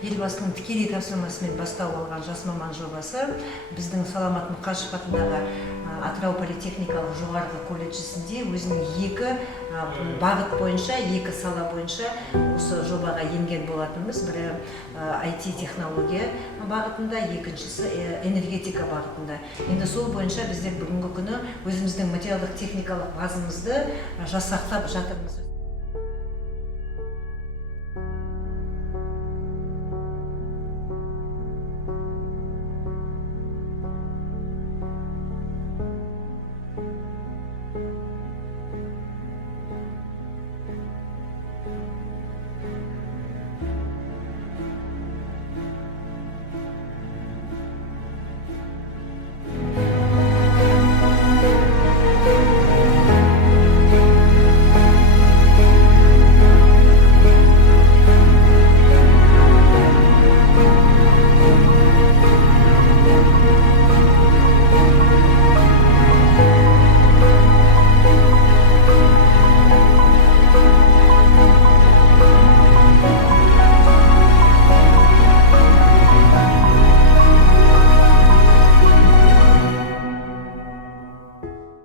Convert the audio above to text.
елбасының тікелей тапсырмасымен бастау алған жас маман жобасы біздің Саламат Мұқашев атындағы Атырау политехникалық жоғарғы колледжісінде өзінің екі бағыт бойынша, екі сала бойынша осы жобаға енген болатынбыз. Бірі IT технология бағытында, екіншісі энергетика бағытында. Енді сол бойынша біздер бүгінгі күні өзіміздің материалдық техникалық базамызды жасақтап жатырмыз.